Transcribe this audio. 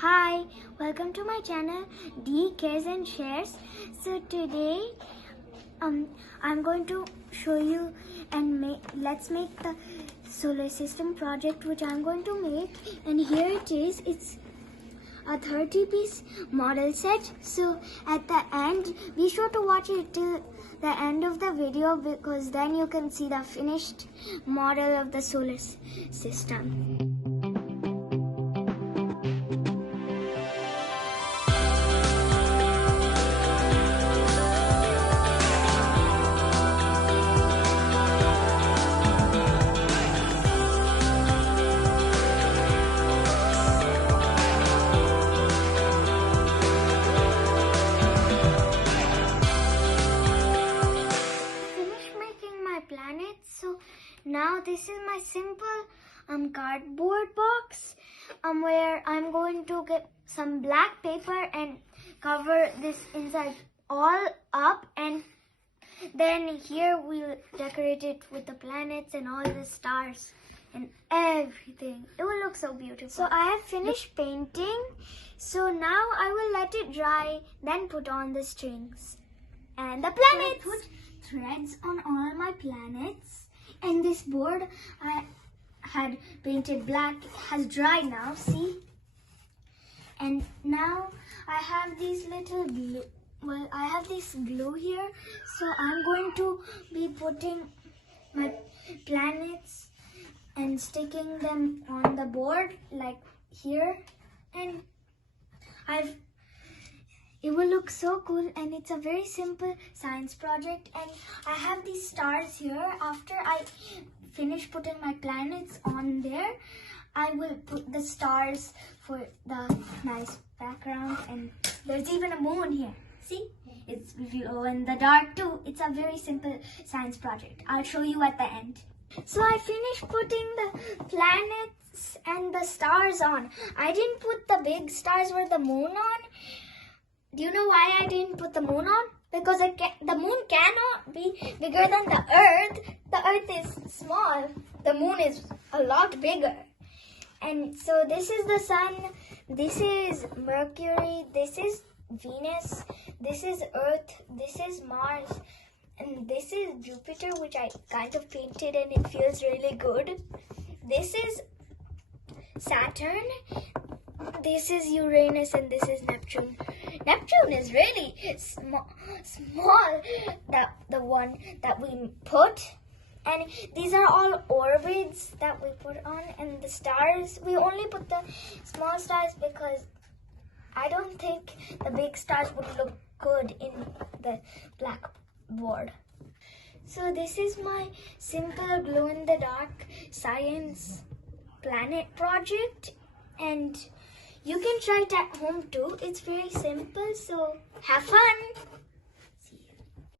Hi, welcome to my channel D Cares and Shares. So today I'm going to show you and let's make the solar system project which I'm going to make, and here it is. It's a 30-piece model set. So at the end, be sure to watch it till the end of the video, because then you can see the finished model of the solar system. So now this is my simple cardboard box where I'm going to get some black paper and cover this inside all up, and then here we'll decorate it with the planets and all the stars and everything. It will look so beautiful. So I have finished painting, so now I will let it dry, then put on the strings and the planets. So I put threads on all my planets, and this board I had painted black has dried now, see? And now I have these little glue. Well, I have this glue here, so I'm going to be putting my planets and sticking them on the board like here, and it will look so cool, and it's a very simple science project. And I have these stars here. After I finish putting my planets on there, I will put the stars for the nice background, and there's even a moon here. See? It's glow in the dark too. It's a very simple science project. I'll show you at the end. So I finished putting the planets and the stars on. I didn't put the big stars with the moon on. Do you know why I didn't put the moon on? Because the moon cannot be bigger than the Earth. The Earth is small. The moon is a lot bigger. And so this is the sun. This is Mercury. This is Venus. This is Earth. This is Mars. And this is Jupiter, which I kind of painted and it feels really good. This is Saturn. This is Uranus, and this is Neptune. Neptune is really small, the one that we put. And these are all orbits that we put on. And the stars, we only put the small stars because I don't think the big stars would look good in the blackboard. So this is my simple glow-in-the-dark science planet project, and you can try it at home too. It's very simple, so have fun!